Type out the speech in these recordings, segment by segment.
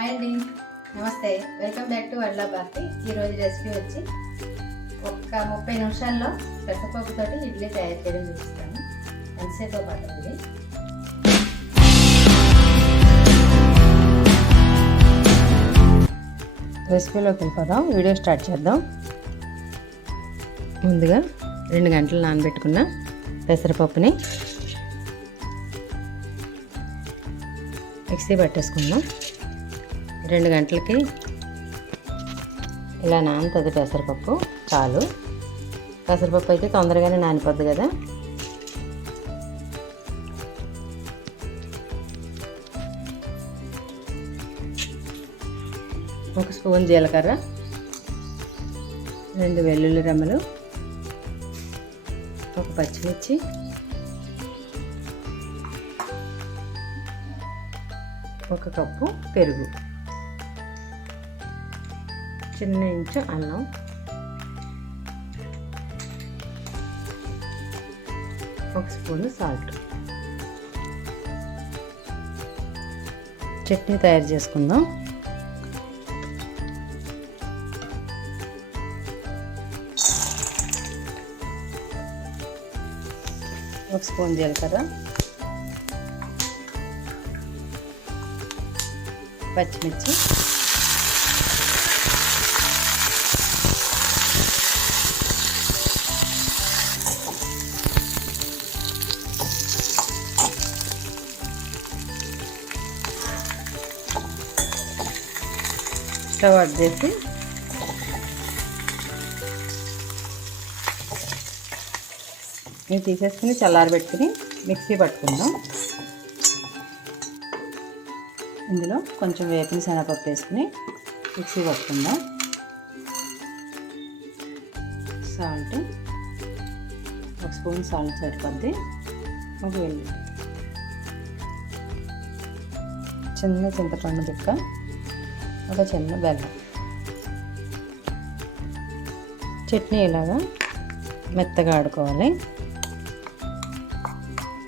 Hi అండి, నమస్తే. Welcome back to వడ్ల భారతి. ఈరోజు రెసిపీ వచ్చి ఒక్క 30 నిమిషాల్లో పెసరపప్పుతోటి ఇడ్లీ తయారు చేయడం చూపిస్తాను. ఎంతసేపు పడుతుంది. రెసిపీలోకి వెళ్ళిపోదాం. వీడియో స్టార్ట్ చేద్దాం. ముందుగా 2 గంటలు నానబెట్టుకున్న పెసరపప్పుని మిక్సీ పట్టేసుకుందాం. 2 గంటలకి ఇలా నానుతుంది పెసరపప్పు. చాలు. పెసరపప్పు అయితే తొందరగానే నానిపోద్ది కదా. ఒక స్పూన్ జీలకర్ర, 2 వెల్లుల్లి రెమ్మలు, ఒక పచ్చిమిర్చి, ఒక కప్పు పెరుగు, చిన్న ఇంచు అల్లం, ఒక స్పూను సాల్ట్. చట్నీ తయారు చేసుకుందాం. ఒక స్పూన్ జీలకర్ర, పచ్చిమిర్చి, స్టవ్ ఆన్ చేసి ఇవి తీసేసుకుని చల్లారబెట్టుకుని మిక్సీ పట్టుకుందాం. ఇందులో కొంచెం వేపిన శనగపప్పు వేసుకుని మిక్సీ పట్టుకుందాం. సాల్ట్, ఒక స్పూన్ సాల్ట్ సరిపోద్ది. ఒక వెల్లుల్లి, చిన్న చింతపండు ముక్క, ఒక చిన్న బెల్లం. చట్నీ ఇలాగా మెత్తగా ఆడుకోవాలి.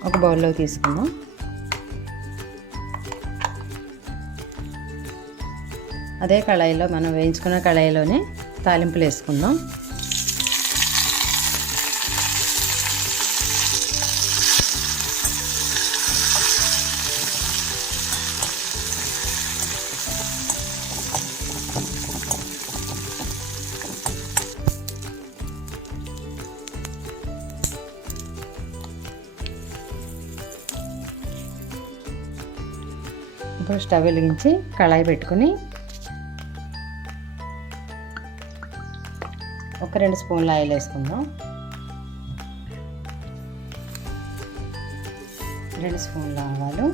ఒక బౌల్లో తీసుకుందాం. అదే కళాయిలో మనం వేయించుకున్న కళాయిలోనే తాలింపులు వేసుకుందాం. ఇప్పుడు స్టవ్ వెలిగించి కళాయి పెట్టుకుని ఒక 2 స్పూన్ల ఆయిల్ వేసుకుందాం. 2 స్పూన్ల ఆవాలు,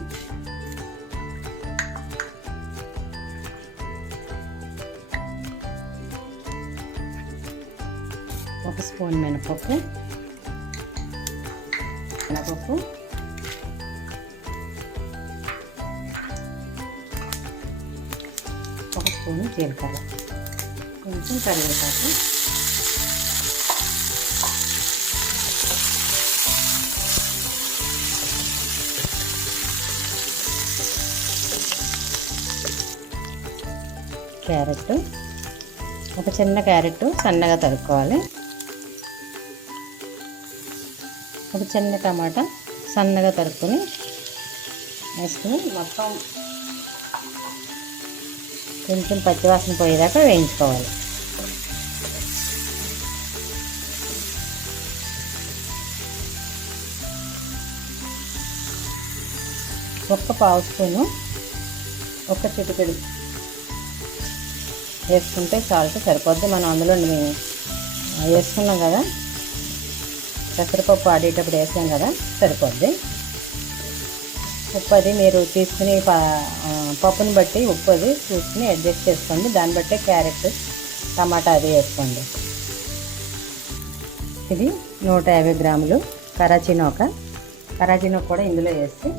ఒక స్పూన్ మినపప్పు, ఒక స్పూన్ జీలకర్ర, కొంచెం కరివేపాకు, క్యారెట్, ఒక చిన్న క్యారెట్ సన్నగా తరుక్కోవాలి. ఒక చిన్న టమాటా సన్నగా తరుక్కొని వేసుకుని మొత్తం కొంచెం పచ్చివాసన పోయేదాకా వేయించుకోవాలి. ఒక్క పావు స్పూను, ఒక చిటికెడు వేసుకుంటే సాల్ట్ సరిపోద్ది. మనం అందులో వేసుకున్నాం కదా, పెసరపప్పు ఆడేటప్పుడు వేసాం కదా, సరిపోద్ది. ఉప్పు అది మీరు తీసుకుని పప్పుని బట్టి ఉప్పు అది చూసుకుని అడ్జస్ట్ చేసుకోండి. దాన్ని బట్టే క్యారెట్ టమాటా అది వేసుకోండి. ఇది 150 గ్రాములు కరాచీ నూక కూడా ఇందులో వేసి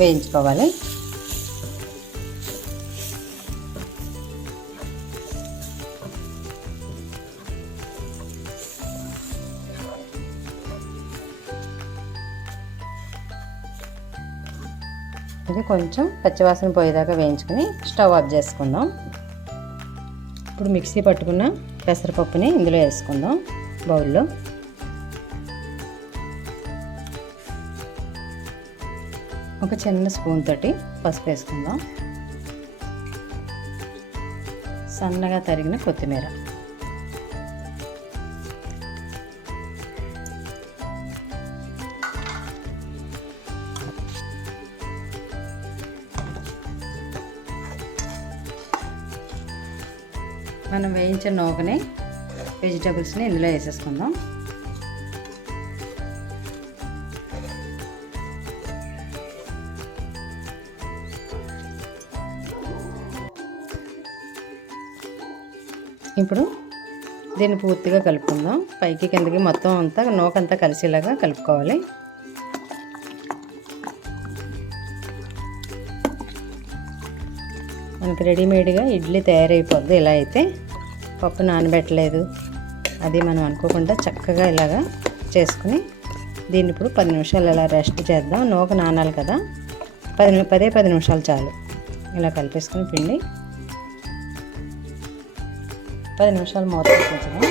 వేయించుకోవాలి. ఇది కొంచెం పచ్చివాసన పోయేదాకా వేయించుకొని స్టవ్ ఆఫ్ చేసుకుందాం. ఇప్పుడు మిక్సీ పట్టుకున్న పెసరపప్పుని ఇందులో వేసుకుందాం బౌల్లో. ఒక చిన్న స్పూన్ తోటి పసుపు వేసుకుందాం. సన్నగా తరిగిన కొత్తిమీర, మనం వేయించిన నూకని వెజిటబుల్స్ని ఇందులో వేసేసుకుందాం. ఇప్పుడు దీన్ని పూర్తిగా కలుపుకుందాం. పైకి కిందకి మొత్తం అంతా నూకంతా కలిసేలాగా కలుపుకోవాలి. మనకి రెడీమేడ్గా ఇడ్లీ తయారైపోద్ది. ఇలా అయితే పప్పు నానబెట్టలేదు అది మనం అనుకోకుండా చక్కగా ఇలాగా చేసుకుని దీన్ని ఇప్పుడు 10 నిమిషాలు ఇలా రెస్ట్ చేద్దాం. నూక నానాలి కదా, 10 నిమిషాలు చాలు. ఇలా కలిపేసుకుని పిండి 10 నిమిషాలు మూత పెట్టేద్దాం.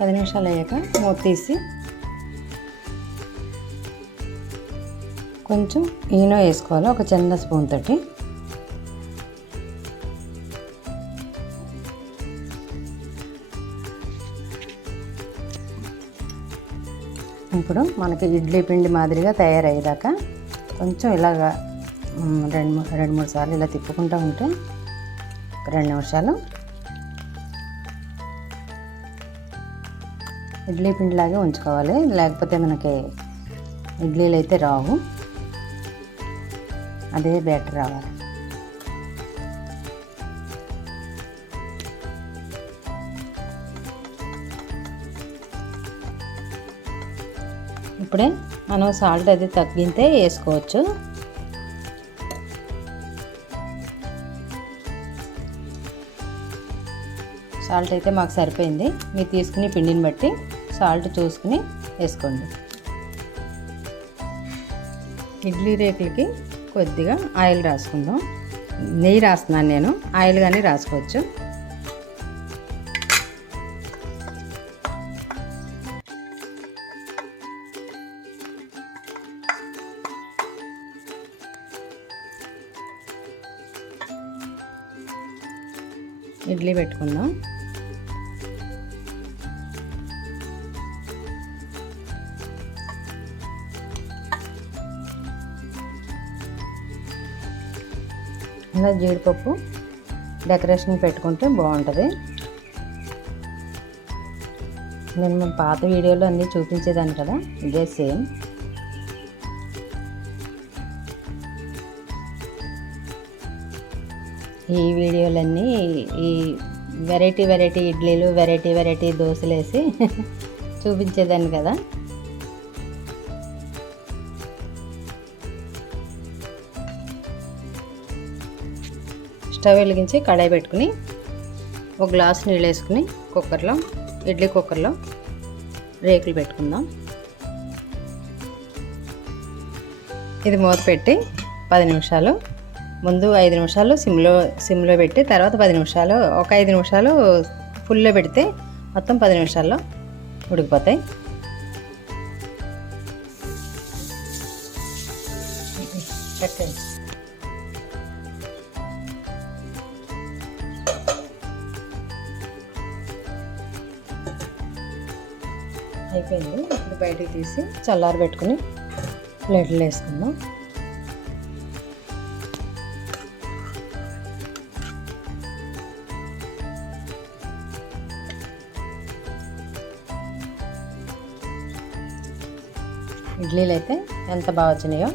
పది నిమిషాలు అయ్యాక మూత తీసి కొంచెం ఈనో వేసుకోవాలి, ఒక చిన్న స్పూన్ తోటి. ఇప్పుడు మనకి ఇడ్లీ పిండి మాదిరిగా తయారయ్యేదాకా కొంచెం ఇలాగా 2-3 సార్లు ఇలా తిప్పుకుంటూ ఉంటే 2 నిమిషాలు ఇడ్లీ పిండిలాగే ఉంచుకోవాలి. లేకపోతే మనకి ఇడ్లీలు అయితే రావు, అదే బ్యాటర్ రావాలి. ఇప్పుడే మనం సాల్ట్ అది తగ్గితే వేసుకోవచ్చు. సాల్ట్ అయితే మాకు సరిపోయింది. మీరు తీసుకుని పిండిని బట్టి సాల్ట్ చూసుకుని వేసుకోండి. ఇడ్లీ రేకులకి కొద్దిగా ఆయిల్ రాసుకుందాం. నెయ్యి రాస్తున్నాను నేను, ఆయిల్ కానీ రాసుకోవచ్చు. ఇడ్లీ పెట్టుకుందాం. ఇలా జీడిపప్పు డెకరేషన్ పెట్టుకుంటే బాగుంటుంది. నేను మన పాత వీడియోలో అన్నీ చూపించేదాన్ని కదా, ఇదే సేమ్. ఈ వీడియోలన్నీ ఈ వెరైటీ ఇడ్లీలు, వెరైటీ దోశలు వేసి చూపించేదాన్ని కదా. స్టవ్ వెలిగించి కడాయి పెట్టుకుని ఒక గ్లాస్ నీళ్ళు వేసుకుని ఇడ్లీ కుక్కర్లో రేకులు పెట్టుకుందాం. ఇది మూత పెట్టి 10 నిమిషాలు, ముందు 5 నిమిషాలు సిమ్లో పెట్టి తర్వాత 10 నిమిషాలు, ఒక 5 నిమిషాలు ఫుల్లో పెడితే మొత్తం 10 నిమిషాల్లో ఉడికిపోతాయి. అయిపోయింది. ఇప్పుడు బయటికి తీసి చల్లారి పెట్టుకుని ప్లేట్లు వేసుకుందాం. ఇడ్లీలు అయితే ఎంత బాగా వచ్చినాయో.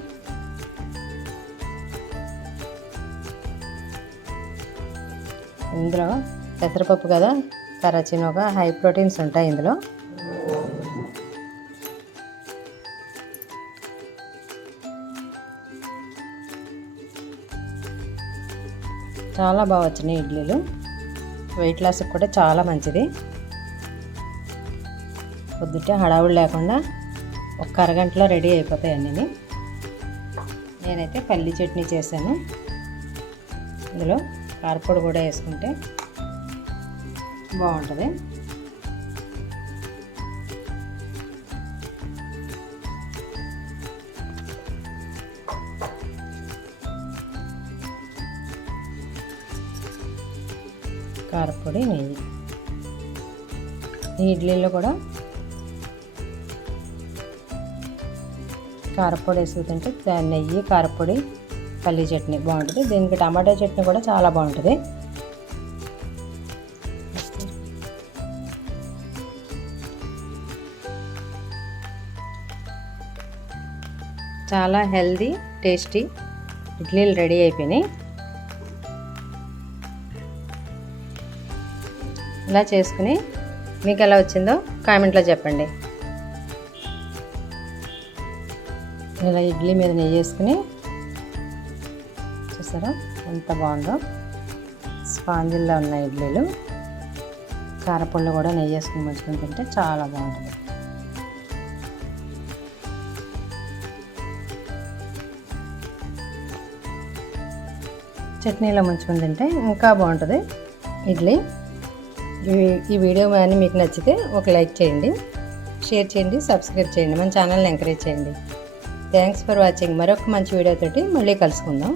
ఇందులో పెసరపప్పు కదా, కరాచీనోగా హై ప్రోటీన్స్ ఉంటాయి ఇందులో. చాలా బాగా వచ్చినాయి ఇడ్లీలు. వెయిట్ లాస్కి కూడా చాలా మంచిది. పొద్దుటే హడావుడి లేకుండా ఒక అరగంటలో రెడీ అయిపోతాయి అన్నీ. నేనైతే పల్లి చట్నీ చేశాను. ఇందులో కారపొడి కూడా వేసుకుంటే బాగుంటుంది. కారపొడి, నెయ్యి. ఈ ఇడ్లీలో కూడా కారపొడి వేసి తింటే నెయ్యి, కారపొడి, పల్లి చట్నీ బాగుంటుంది. దీనికి టమాటా చట్నీ కూడా చాలా బాగుంటుంది. చాలా హెల్దీ, టేస్టీ ఇడ్లీలు రెడీ అయిపోయినాయి. ఇలా చేసుకుని మీకు ఎలా వచ్చిందో కామెంట్లో చెప్పండి. ఇలా ఇడ్లీ మీద నెయ్యి వేసుకుని చూసారా ఎంత బాగుందో. స్పాంజిల్లో ఉన్న ఇడ్లీలు, కారపొళ్ళు కూడా నెయ్యి వేసుకుని ముంచుకుని తింటే చాలా బాగుంటుంది. చట్నీలో ముంచుకుని తింటే ఇంకా బాగుంటుంది ఇడ్లీ. ఈ వీడియో కానీ మీకు నచ్చితే ఒక లైక్ చేయండి, షేర్ చేయండి, సబ్స్క్రైబ్ చేయండి, మన ఛానల్ని ఎంకరేజ్ చేయండి. Thanks for watching. మరొక మంచి వీడియోతోటి మళ్ళీ కలుసుకుందాం.